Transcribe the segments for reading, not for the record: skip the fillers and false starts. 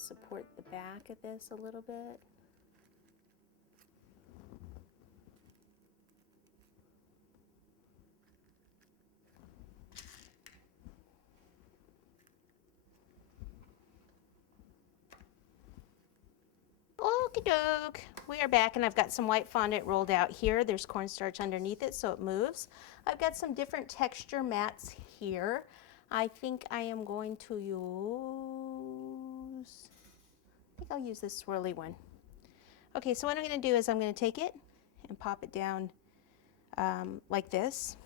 support the back of this a little bit. Okie doke, we are back and I've got some white fondant rolled out here. There's cornstarch underneath it so it moves. I've got some different texture mats here. I think I am going to I'll use this swirly one. Okay, so what I'm going to do is I'm going to take it and pop it down like this.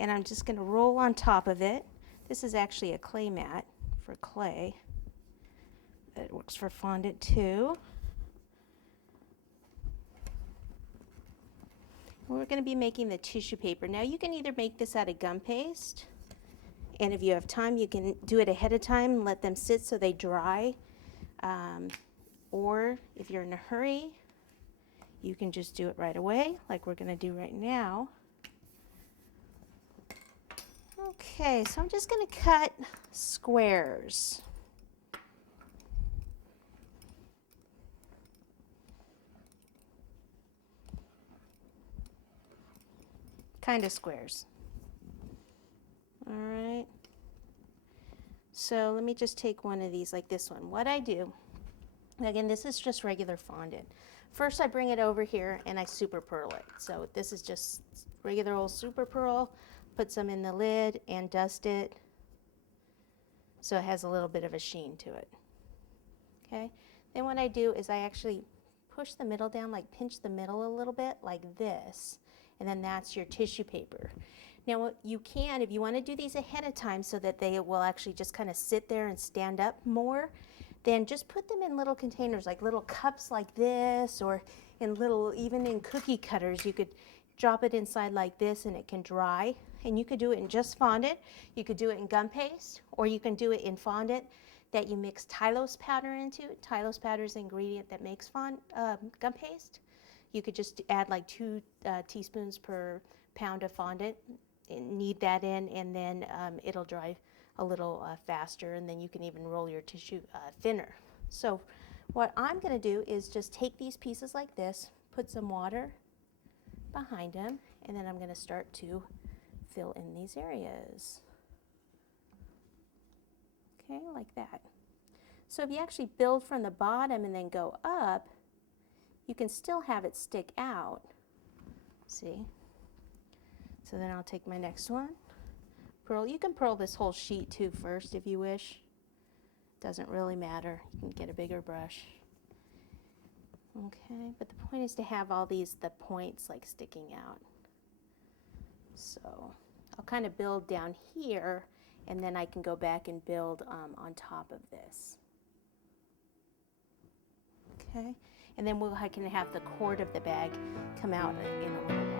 And I'm just going to roll on top of it. This is actually a clay mat for clay. It works for fondant too. We're going to be making the tissue paper. Now you can either make this out of gum paste, and if you have time you can do it ahead of time and let them sit so they dry, or if you're in a hurry you can just do it right away like we're going to do right now. Okay, so I'm just going to cut squares. Kind of squares. All right. So let me just take one of these like this one. What I do, again, this is just regular fondant. First I bring it over here and I super pearl it. So this is just regular old super pearl. Put some in the lid and dust it so it has a little bit of a sheen to it. Okay. Then what I do is I actually push the middle down, like pinch the middle a little bit like this. And then that's your tissue paper. Now you can, if you want to do these ahead of time so that they will actually just kind of sit there and stand up more, then just put them in little containers, like little cups like this, or in little, even in cookie cutters, you could drop it inside like this and it can dry. And you could do it in just fondant, you could do it in gum paste, or you can do it in fondant that you mix Tylose powder into. Tylose powder is the ingredient that makes gum paste. You could just add like 2 teaspoons per pound of fondant, and knead that in, and then it'll dry a little faster, and then you can even roll your tissue thinner. So what I'm going to do is just take these pieces like this, put some water behind them, and then I'm going to start to fill in these areas. Okay, like that. So if you actually build from the bottom and then go up, you can still have it stick out. See? So then I'll take my next one. Pearl. You can pearl this whole sheet too first if you wish. Doesn't really matter. You can get a bigger brush. Okay, but the point is to have all the points like sticking out. So I'll kind of build down here, and then I can go back and build on top of this. Okay. And then I can have the cord of the bag come out in a little